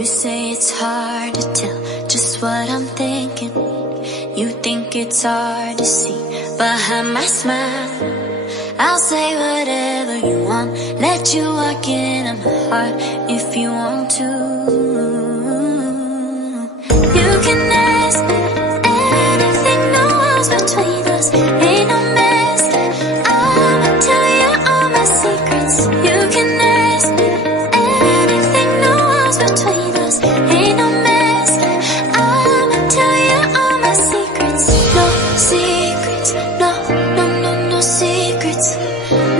You say it's hard to tell just what I'm thinking. You think it's hard to see behind my smile. I'll say whatever you want, let you walk into my heart if you want to. You can ask me anything, no walls between us, ain't no mess. I'ma tell you all my secrets. You can ask me anything, no walls between us, ain't no mess. I'ma tell you all my secrets. No secrets, no, no, no, no secrets.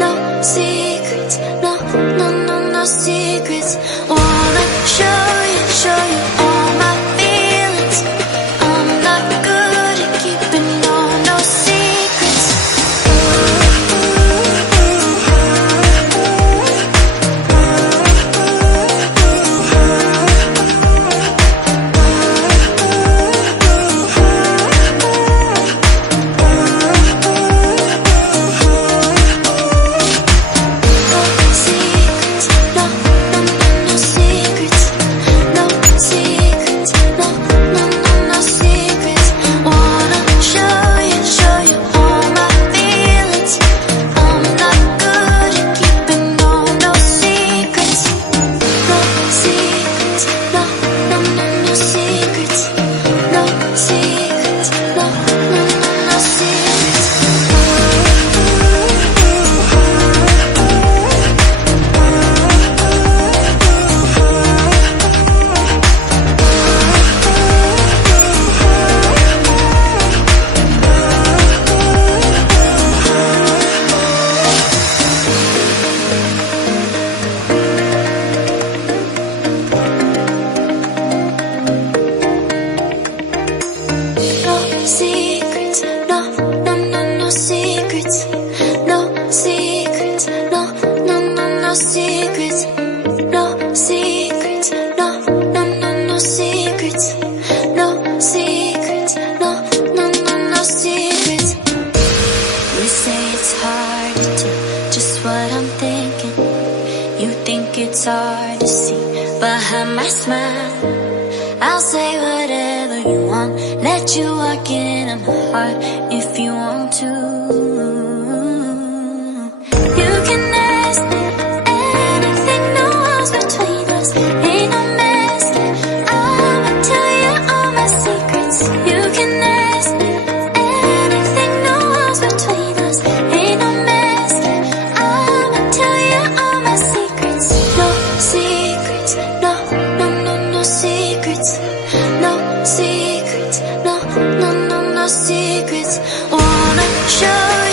No secrets, no, no, no, no secrets. Wanna show you all my feelings. I'm not good at keeping no secrets. Secrets, no, no, no, no secrets. No secrets, no, no, no, no secrets. No secrets, no, no, no, no secrets. No secrets, no, no, no, no secrets. You say it's hard to tell just what I'm thinking. You think it's hard to see behind my smile. I'll say whatever you want, let you walk into my heart if you want to. You can ask me anything, no walls between us, ain't no mess. I'ma tell you all my secrets. You can ask me anything, no walls between us, ain't no mess. I'ma tell you all my secrets. No secrets, no, no, no, no secrets. No secrets, no, no, no, no secrets. Wanna show you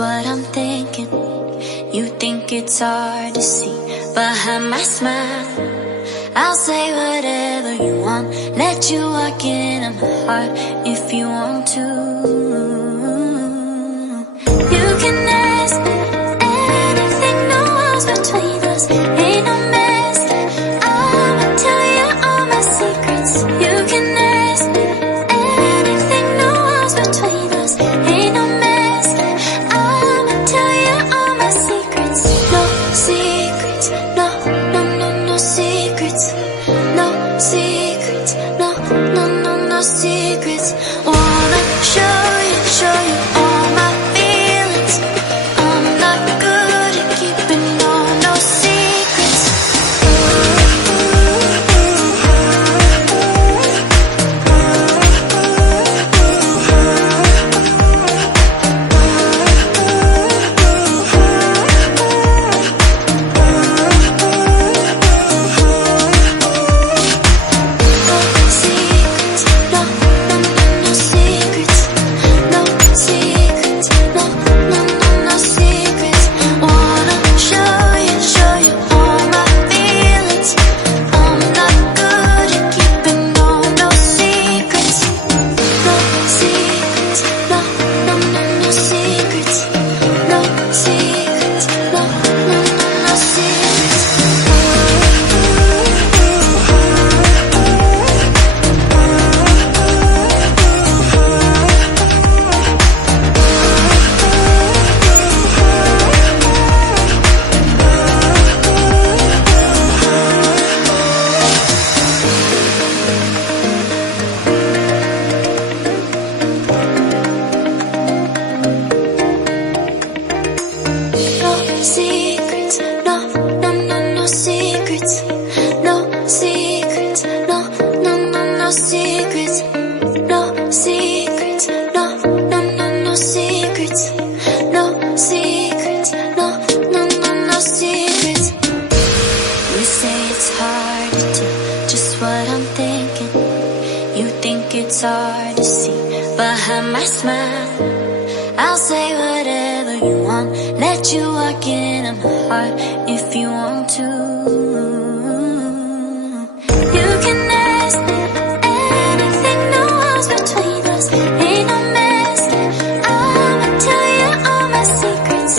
what I'm thinking. You think it's hard to see behind my smile. I'll say whatever you want, let you walk into my heart if you want to. You can ask me anything, no walls between us, ain't no mess. I'ma tell you all my secrets. You can ask me anything, no walls between us, ain't no mess. I'ma tell you all my secrets. No secrets, no, no, no, no secrets. No secrets, no, no, no, no secrets. Wanna show you all my feelings. I'm not good at keeping no secrets. It's hard to see behind my smile. I'll say whatever you want, let you walk into my heart if you want to. You can ask me anything, no walls between us, ain't no mess. I'ma tell you all my secrets.